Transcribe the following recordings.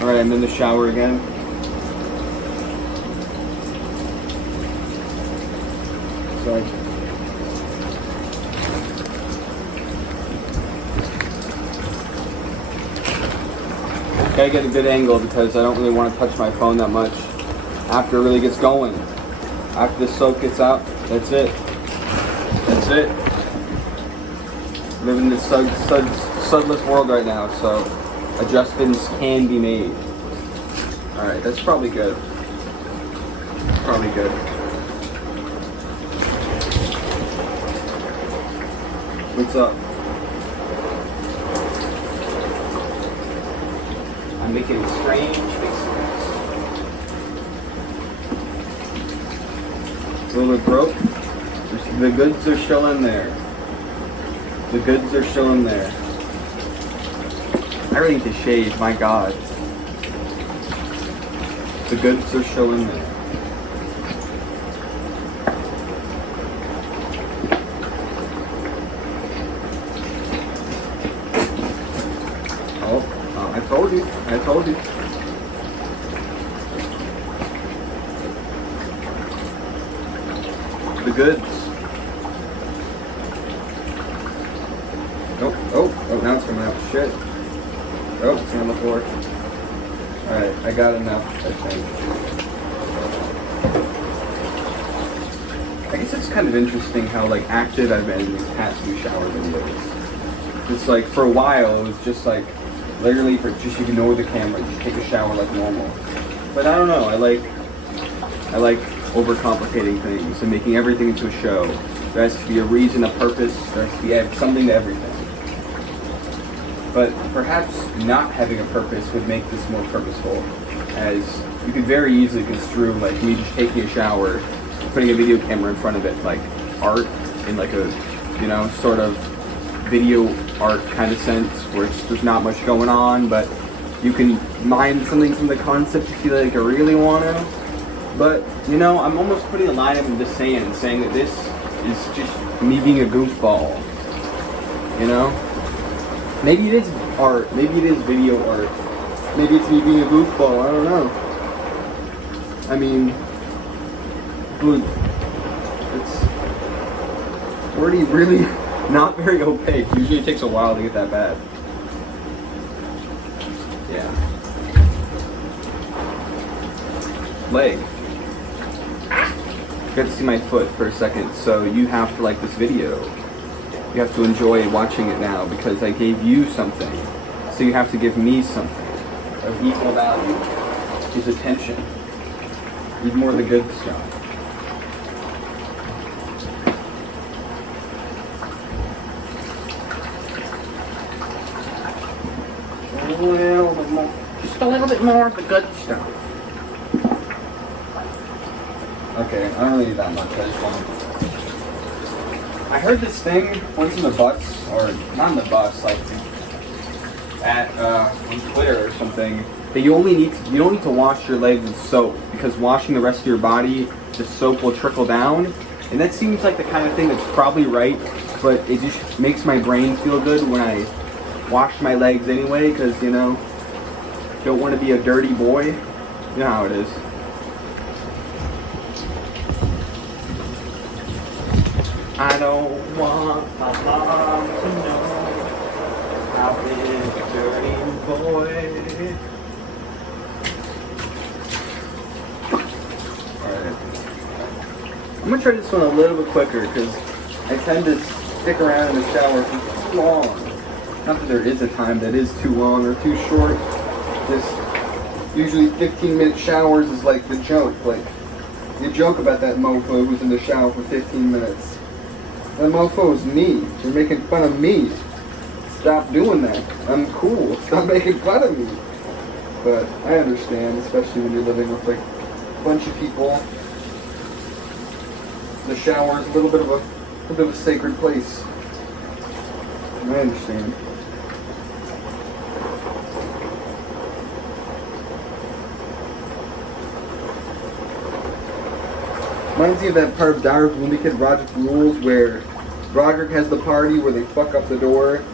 Alright, I'm in the shower again. Sorry. Gotta get a good angle because I don't really want to touch my phone that much after it really gets going. After the soap gets out, that's it. That's it. Living in this sudless world right now, so adjustments can be made. Alright, that's probably good. Probably good. What's up? I'm making strange faces. A little bit broke. The goods are still in there. The goods are still in there. I really need to shave, my god. The goods are still in there. Oh, I told you. I told you. The goods. Oh, now it's coming out. Shit. Oh, it's on the floor. Alright, I got enough, I think. I guess it's kind of interesting how, like, active I've been in these past few shower videos. It's like, for a while, it was just like, literally for just ignore the camera, just take a shower like normal. But I don't know, I like overcomplicating things and making everything into a show. There has to be a reason, a purpose, there has to be something to everything. But perhaps not having a purpose would make this more purposeful, as you could very easily construe like me just taking a shower, putting a video camera in front of it, like art in like a, you know, sort of video art kind of sense, where there's not much going on, but you can mine something from the concept if you like or really want to. But, you know, I'm almost putting a line in the sand saying that this is just me being a goofball, you know? Maybe it is art, maybe it is video art, maybe it's me being a goofball, I don't know. I mean, it's already really not very opaque. Usually it takes a while to get that bad. Yeah. Leg. You got to see my foot for a second, so you have to like this video. You have to enjoy watching it now because I gave you something. So you have to give me something of equal value. His attention. Need more of the good stuff. Just a little bit more of the good stuff. Okay, I don't really need that much. I just want. I heard this thing once in the bus, or not in the bus, like at on Twitter or something. That you don't need to wash your legs with soap, because washing the rest of your body, the soap will trickle down. And that seems like the kind of thing that's probably right, but it just makes my brain feel good when I wash my legs anyway, because, you know, don't want to be a dirty boy. You know how it is. I don't want my mom to know I've been a dirty boy. Alright. I'm gonna try this one a little bit quicker because I tend to stick around in the shower for too long. Not that there is a time that is too long or too short. Just usually 15-minute showers is like the joke. Like, you joke about that mofo who's in the shower for 15 minutes. That mofo is me. You're making fun of me. Stop doing that. I'm cool. Stop making fun of me. But I understand, especially when you're living with like a bunch of people. The shower is a little bit of a sacred place. I understand. Reminds me of that part of Diary of a Wimpy Kid, Roderick Rules, where Roderick has the party where they fuck up the door.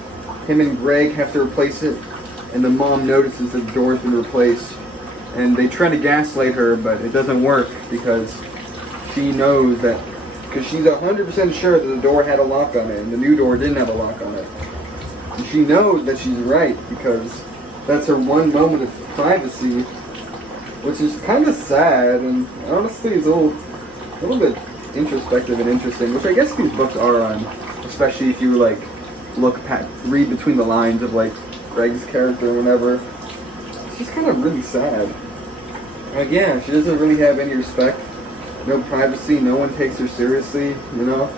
Him and Greg have to replace it, and the mom notices that the door's been replaced, and they try to gaslight her, but it doesn't work because she knows that, because she's 100% sure that the door had a lock on it, and the new door didn't have a lock on it. And she knows that she's right because that's her one moment of privacy, which is kind of sad, and honestly is a little bit introspective and interesting, which I guess these books are on, especially if you like read between the lines of like Greg's character or whatever. It's just kind of really sad. Like, yeah, she doesn't really have any respect, no privacy, no one takes her seriously, you know?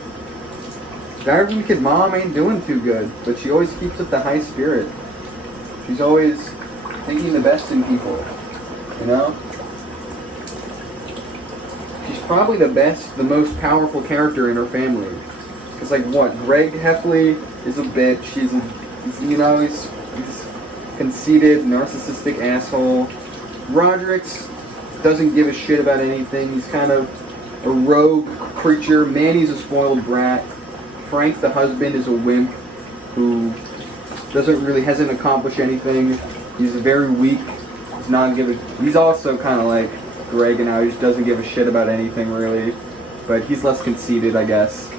The average kid mom ain't doing too good, but she always keeps up the high spirit. She's always thinking the best in people, you know? She's probably the best, the most powerful character in her family. Because, like, what? Greg Heffley is a bitch. He's conceited, narcissistic asshole. Roderick's doesn't give a shit about anything. He's kind of a rogue creature. Manny's a spoiled brat. Frank, the husband, is a wimp who hasn't accomplished anything. He's very weak. He's also kind of like Greg and how he just doesn't give a shit about anything really, but he's less conceited, I guess.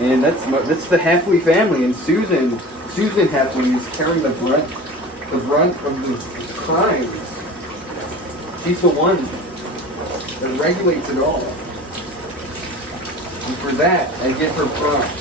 And that's the Heffley family, and Susan Heffley is carrying the brunt of the crimes. She's the one that regulates it all. And for that, I give her props.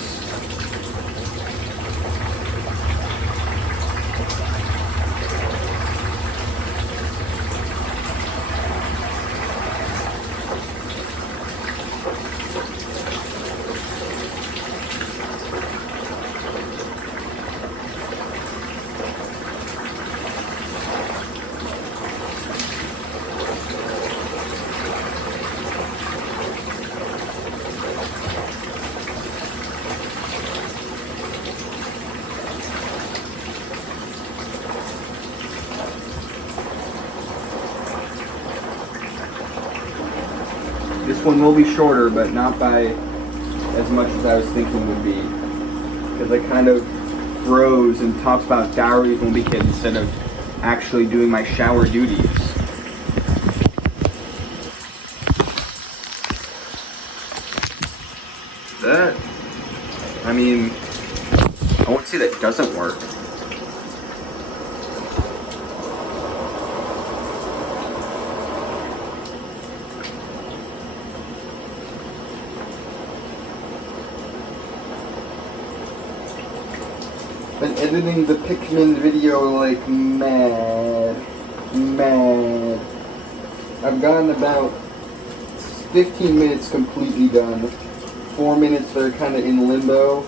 This one will be shorter, but not by as much as I was thinking would be. Because I kind of froze and talked about Diary of a Wimpy Kid instead of actually doing my shower duties. I won't say that doesn't work. Been editing the Pikmin video like mad. I've gotten about 15 minutes completely done. 4 minutes are kind of in limbo,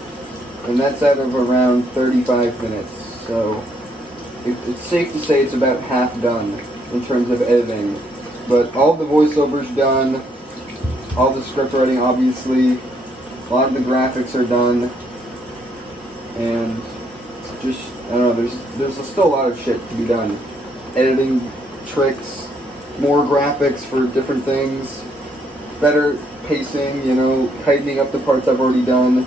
and that's out of around 35 minutes. So it's safe to say it's about half done in terms of editing. But all the voiceovers done, all the script writing obviously, a lot of the graphics are done, and just, I don't know, there's still a lot of shit to be done. Editing tricks, more graphics for different things, better pacing, you know, tightening up the parts I've already done,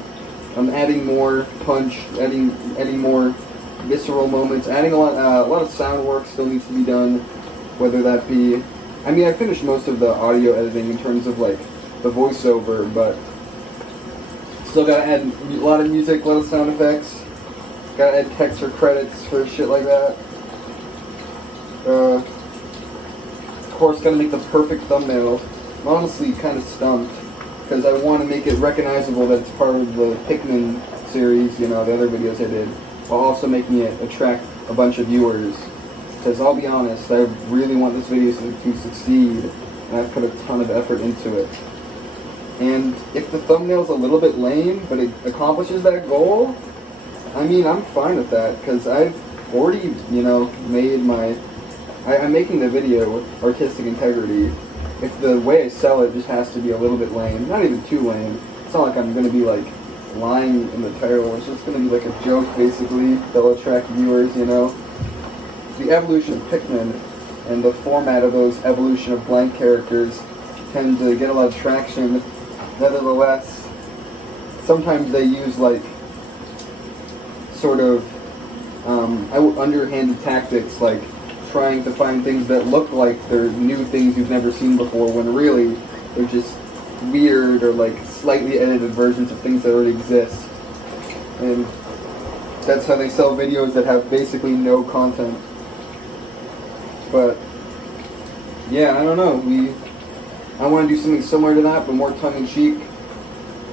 adding more punch, adding more visceral moments, adding a lot of sound work still needs to be done, whether that be, I finished most of the audio editing in terms of like the voiceover, but still gotta add a lot of music, a lot of sound effects. Gotta add text or credits for shit like that. Of course, gotta make the perfect thumbnail. I'm honestly kind of stumped, because I want to make it recognizable that it's part of the Pikmin series, you know, the other videos I did, while also making it attract a bunch of viewers. Because I'll be honest, I really want this video to succeed, and I've put a ton of effort into it. And if the thumbnail's a little bit lame, but it accomplishes that goal, I'm fine with that, because I've already, you know, made I'm making the video with artistic integrity. If the way I sell it just has to be a little bit lame, not even too lame, it's not like I'm going to be, like, lying in the title, it's just going to be like a joke, basically, that'll attract viewers, you know. The evolution of Pikmin and the format of those evolution of blank characters tend to get a lot of traction. Nevertheless, sometimes they use, like, sort of, underhanded tactics like trying to find things that look like they're new things you've never seen before when really they're just weird or like slightly edited versions of things that already exist. And that's how they sell videos that have basically no content. But yeah, I don't know. I want to do something similar to that, but more tongue-in-cheek,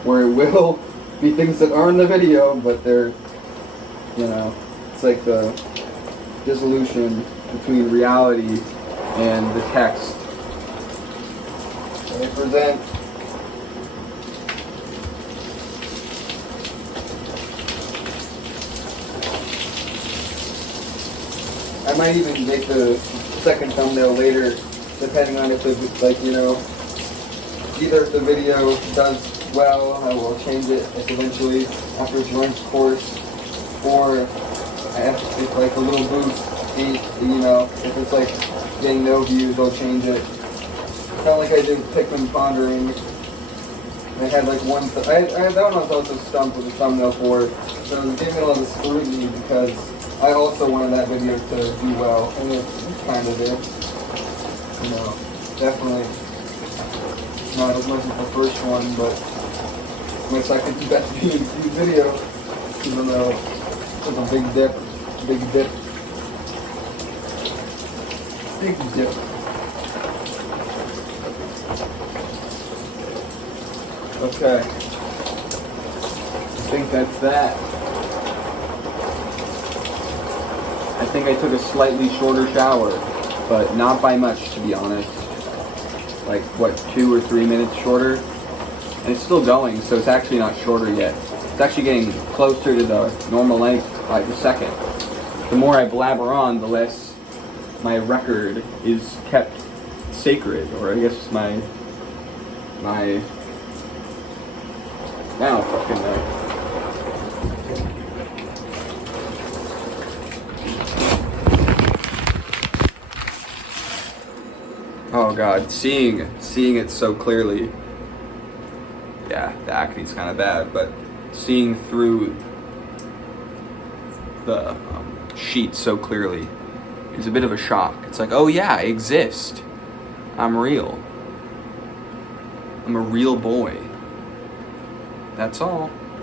where it will be things that are in the video, but they're, it's like the dissolution between reality and the text that I present. I might even make the second thumbnail later, depending on if it's either if the video does well, I will change it eventually after it's run its course, or if like a little boost, if it's like getting no views, I'll change it. Kind of like I did Pikmin Pondering. I had like one, that one I was also stumped with a thumbnail for, so it was giving me a lot of scrutiny because I also wanted that video to do well, and it kind of did. Definitely not as much as the first one, but my second best viewed video, even though it was a big dip. Okay. I think that's that. I think I took a slightly shorter shower, but not by much, to be honest. Like, 2 or 3 minutes shorter? And it's still going, so it's actually not shorter yet. It's actually getting closer to the normal length by the second. The more I blabber on, the less my record is kept sacred, or I guess I don't fucking know. Oh god, seeing it so clearly. Yeah, the acne's kind of bad, but seeing through the sheet so clearly is a bit of a shock. It's like, oh yeah, I exist. I'm real. I'm a real boy. That's all.